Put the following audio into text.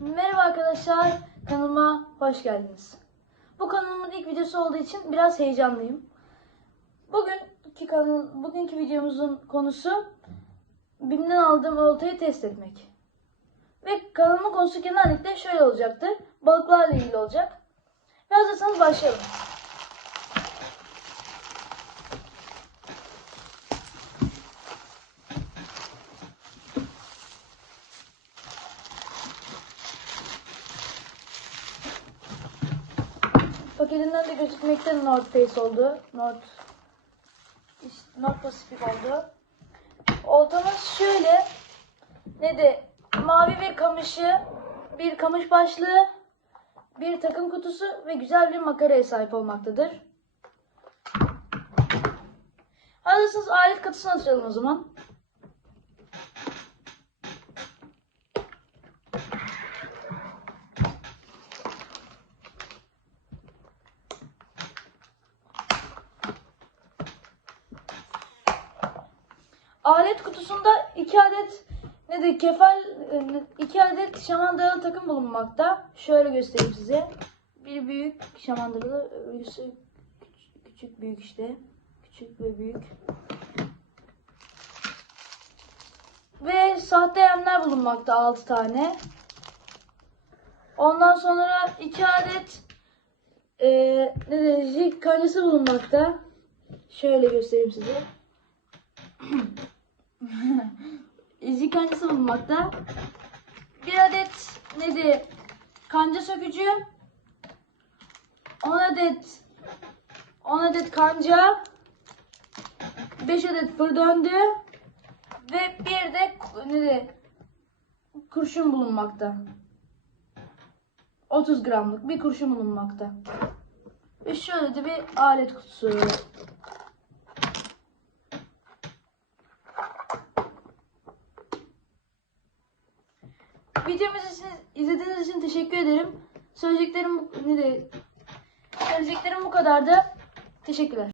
Merhaba arkadaşlar, kanalıma hoş geldiniz. Bu kanalımın ilk videosu olduğu için biraz heyecanlıyım. Bugünkü kanal, bugünkü videomuzun konusu BİM'den aldığım oltayı test etmek. Ve kanalımın konusu genellikle şöyle olacaktır. Balıklarla ilgili olacak. Ve hazırsanız başlayalım. Paketinden de gözükmekte North Face oldu. North, North Pacific oldu. Oltamız şöyle. Ne de mavi bir kamışı, bir kamış başlığı, bir takım kutusu ve güzel bir makaraya sahip olmaktadır. Hazırsanız alet kutusunu açalım o zaman. Alet kutusunda iki adet ne de kefal e, iki adet şamandıralı takım bulunmakta. Şöyle göstereyim size. Bir büyük şamandıralı, öbürüsü küçük, büyük işte. Küçük ve büyük. Ve sahte yemler bulunmakta 6 tane. Ondan sonra iki adet e, ne de jig kancası bulunmakta. Şöyle göstereyim size. İzik kancası bulunmakta. Bir adet nedir? Kanca sökücü. 10 adet 10 adet kanca. 5 adet fır döndü. Ve bir de nedir? Kurşun bulunmakta. 30 gramlık bir kurşun bulunmakta. Ve şöyle de bir alet kutusu. Videomuzu için, izlediğiniz için teşekkür ederim. Söyleyeceklerim ne de söyleyeceklerim bu kadardı. Teşekkürler.